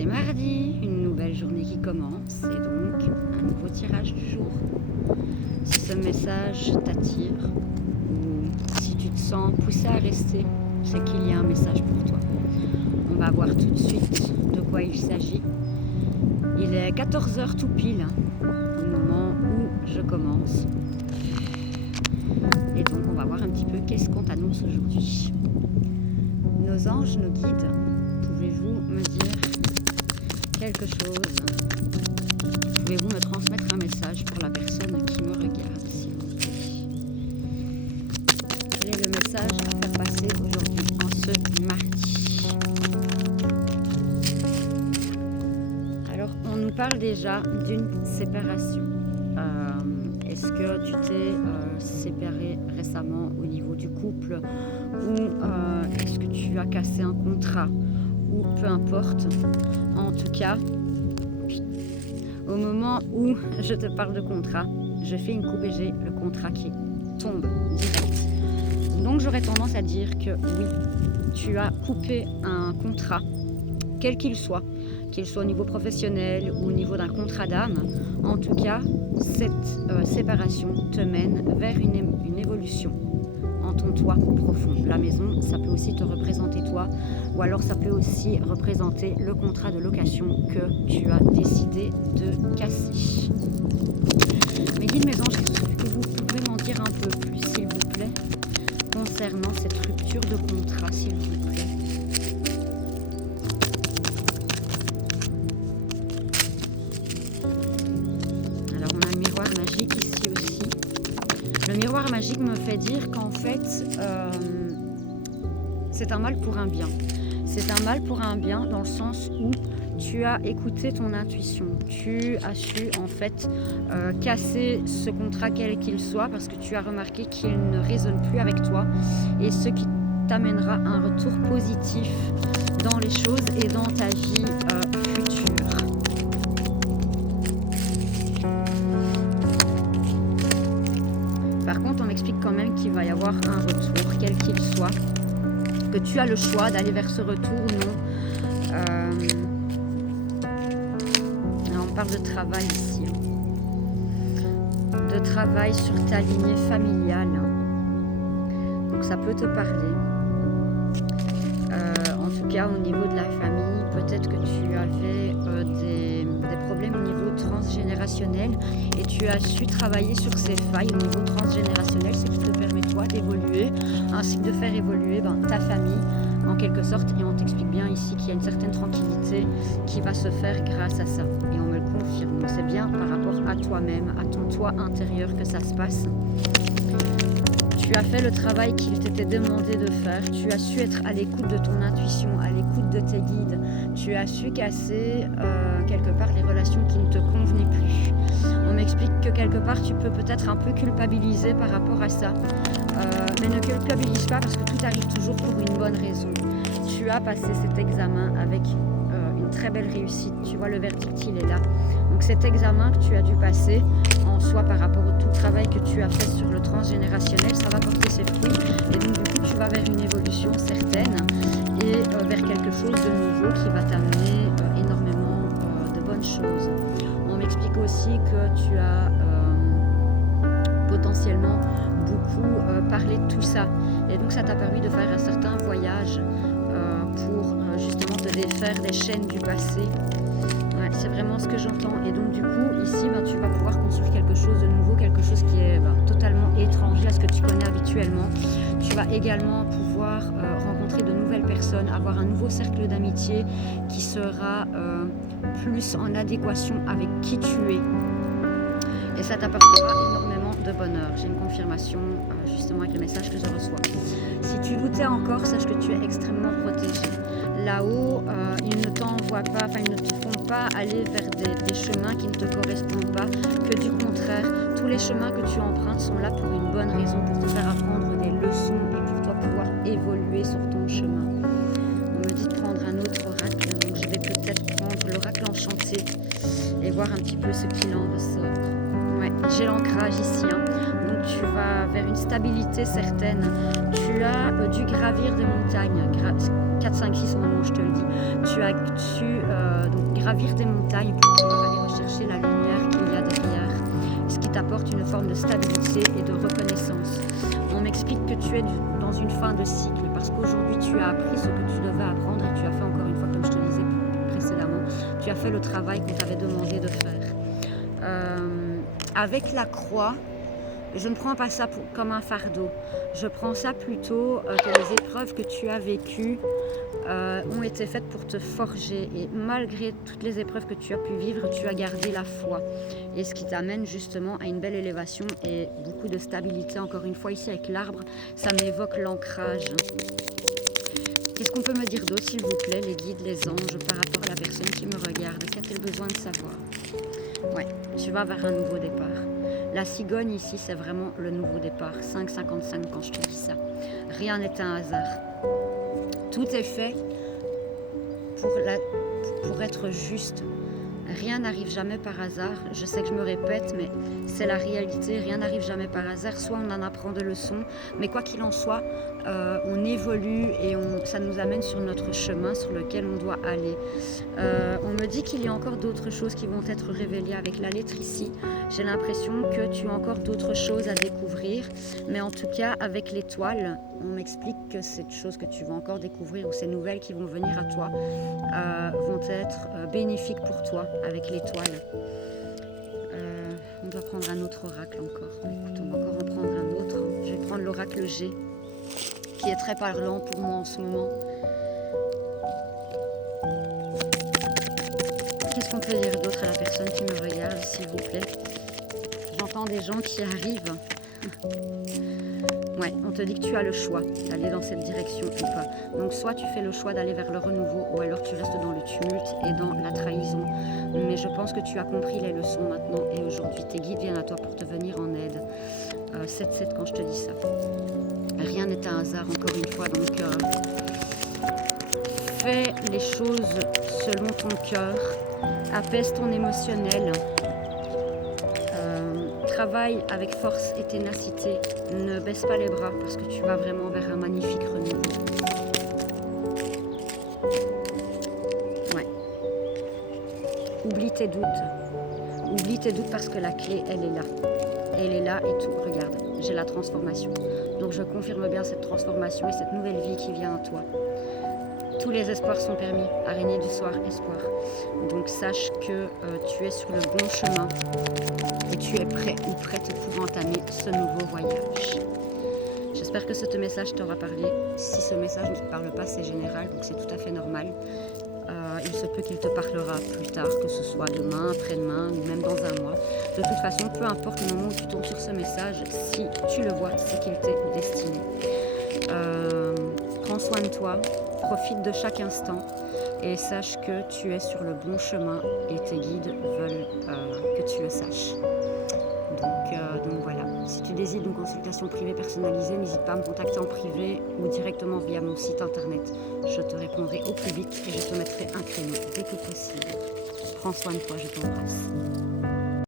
C'est mardi, une nouvelle journée qui commence et donc un nouveau tirage du jour. Si ce message t'attire ou si tu te sens poussé à rester, c'est qu'il y a un message pour toi. On va voir tout de suite de quoi il s'agit. Il est 14h tout pile, au moment où je commence. Et donc on va voir un petit peu qu'est-ce qu'on t'annonce aujourd'hui. Nos anges, nos guides, pouvez-vous me dire quelque chose? Pouvez-vous me transmettre un message pour la personne qui me regarde, s'il vous plaît? Quel est le message à faire passer aujourd'hui, en ce mardi? Alors, on nous parle déjà d'une séparation. Est-ce que tu t'es séparé récemment au niveau du couple ou est-ce que tu as cassé un contrat ou peu importe. En tout cas, au moment où je te parle de contrat, je fais une coupe et j'ai le contrat qui tombe direct. Donc j'aurais tendance à dire que oui, tu as coupé un contrat, quel qu'il soit au niveau professionnel ou au niveau d'un contrat d'âme. En tout cas, cette séparation te mène vers une évolution en ton toi profond. La maison, ça peut aussi te représenter toi, ou alors ça peut aussi représenter le contrat de location que tu as décidé de casser. Mes guides, mes anges, est-ce que vous pouvez m'en dire un peu plus, s'il vous plaît, concernant cette rupture de contrat, s'il vous plaît? Magique ici aussi. Le miroir magique me fait dire qu'en fait c'est un mal pour un bien. C'est un mal pour un bien dans le sens où tu as écouté ton intuition, tu as su en fait casser ce contrat quel qu'il soit parce que tu as remarqué qu'il ne résonne plus avec toi, et ce qui t'amènera un retour positif dans les choses et dans ta vie future. Par contre, on m'explique quand même qu'il va y avoir un retour, quel qu'il soit, que tu as le choix d'aller vers ce retour ou non. On parle de travail ici, de travail sur ta lignée familiale. Donc ça peut te parler. En tout cas, au niveau de la famille, peut-être que tu avais des problèmes au niveau transgénérationnel et tu as su travailler sur ces failles au niveau transgénérationnel, ce qui te permet toi d'évoluer ainsi que de faire évoluer ta famille en quelque sorte. Et on t'explique bien ici qu'il y a une certaine tranquillité qui va se faire grâce à ça, et on me le confirme. Donc c'est bien par rapport à toi-même, à ton toi intérieur que ça se passe. Tu as fait le travail qu'il t'était demandé de faire, tu as su être à l'écoute de ton intuition, à l'écoute de tes guides, tu as su casser quelque part les relations qui ne te convenaient plus. On m'explique que quelque part tu peux peut-être un peu culpabiliser par rapport à ça, mais ne culpabilise pas parce que tout arrive toujours pour une bonne raison. Tu as passé cet examen avec une très belle réussite, tu vois, le verdict il est là. Donc cet examen que tu as dû passer en soi par rapport au tout travail que tu as fait sur le transgénérationnel, ça va porter ses fruits, et donc du coup tu vas vers une évolution certaine et vers quelque chose de nouveau qui va t'amener énormément de bonnes choses. On m'explique aussi que tu as potentiellement beaucoup parlé de tout ça, et donc ça t'a permis de faire un certain voyage pour justement te défaire des chaînes du passé. Ouais, c'est vraiment ce que j'entends. Et donc du coup ici tu vas pouvoir construire quelque chose de nouveau, quelque chose qui est totalement étranger à ce que tu connais habituellement. Tu vas également pouvoir rencontrer de nouvelles personnes, avoir un nouveau cercle d'amitié qui sera plus en adéquation avec qui tu es, et ça t'apportera énormément de bonheur. J'ai une confirmation justement avec le message que je reçois. Si tu doutais encore, sache que tu es extrêmement protégé. Là-haut, ils ne t'envoient pas, ils ne te font pas aller vers des chemins qui ne te correspondent pas, que du contraire, tous les chemins que tu empruntes sont là pour une bonne raison, pour te faire apprendre des leçons et pour toi pouvoir évoluer sur ton chemin. On me dit de prendre un autre oracle, donc je vais peut-être prendre l'oracle enchanté et voir un petit peu ce qu'il en ressort. Ouais, j'ai l'ancrage ici, donc tu vas vers une stabilité certaine, tu tu as dû gravir des montagnes, 4, 5, 6 en haut, je te le dis. Tu as dû donc, gravir des montagnes pour pouvoir aller rechercher la lumière qu'il y a derrière, ce qui t'apporte une forme de stabilité et de reconnaissance. On m'explique que tu es dans une fin de cycle parce qu'aujourd'hui tu as appris ce que tu devais apprendre et tu as fait encore une fois, comme je te disais précédemment, tu as fait le travail qu'on t'avait demandé de faire. Avec la croix, je ne prends pas ça comme un fardeau. Je prends ça plutôt que les épreuves que tu as vécues ont été faites pour te forger. Et malgré toutes les épreuves que tu as pu vivre, tu as gardé la foi. Et ce qui t'amène justement à une belle élévation et beaucoup de stabilité. Encore une fois, ici avec l'arbre, ça m'évoque l'ancrage. Qu'est-ce qu'on peut me dire d'autre, s'il vous plaît, les guides, les anges, par rapport à la personne qui me regarde? Qu'a-t-elle besoin de savoir? Ouais, tu vas vers un nouveau départ. La cigogne ici, c'est vraiment le nouveau départ. 5,55 quand je te dis ça. Rien n'est un hasard. Tout est fait pour être juste. Rien n'arrive jamais par hasard. Je sais que je me répète, mais c'est la réalité. Rien n'arrive jamais par hasard. Soit on en apprend des leçons, mais quoi qu'il en soit, on évolue et ça nous amène sur notre chemin sur lequel on doit aller. On me dit qu'il y a encore d'autres choses qui vont être révélées avec la lettre ici. J'ai l'impression que tu as encore d'autres choses à découvrir, mais en tout cas avec l'étoile, on m'explique que c'est des choses que tu vas encore découvrir ou ces nouvelles qui vont venir à toi vont être bénéfiques pour toi avec l'étoile. On doit prendre un autre oracle encore. Écoute, on va encore en prendre un autre. Je vais prendre l'oracle G, qui est très parlant pour moi en ce moment. Qu'est-ce qu'on peut dire d'autre à la personne qui me regarde, s'il vous plaît? J'entends des gens qui arrivent. Ouais, on te dit que tu as le choix d'aller dans cette direction ou pas. Donc soit tu fais le choix d'aller vers le renouveau ou alors tu restes dans le tumulte et dans la trahison. Mais je pense que tu as compris les leçons maintenant et aujourd'hui tes guides viennent à toi pour te venir en aide. 7-7 quand je te dis ça. Rien n'est un hasard encore une fois, donc fais les choses selon ton cœur, apaise ton émotionnel. Travaille avec force et ténacité, ne baisse pas les bras parce que tu vas vraiment vers un magnifique renouveau. Ouais. Oublie tes doutes parce que la clé elle est là. Elle est là et tout, regarde, j'ai la transformation. Donc je confirme bien cette transformation et cette nouvelle vie qui vient à toi. Tous les espoirs sont permis, araignée du soir, espoir. Donc sache que tu es sur le bon chemin et tu es prêt ou prête pour entamer ce nouveau voyage. J'espère que ce message t'aura parlé. Si ce message ne te parle pas, c'est général, donc c'est tout à fait normal. Il se peut qu'il te parlera plus tard, que ce soit demain, après-demain, ou même dans un mois. De toute façon, peu importe le moment où tu tombes sur ce message, si tu le vois, c'est qu'il t'est destiné. Prends soin de toi, profite de chaque instant et sache que tu es sur le bon chemin et tes guides veulent que tu le saches. Donc voilà, si tu désires une consultation privée personnalisée, n'hésite pas à me contacter en privé ou directement via mon site internet. Je te répondrai au plus vite et je te mettrai un créneau dès que possible. Prends soin de toi, je t'embrasse.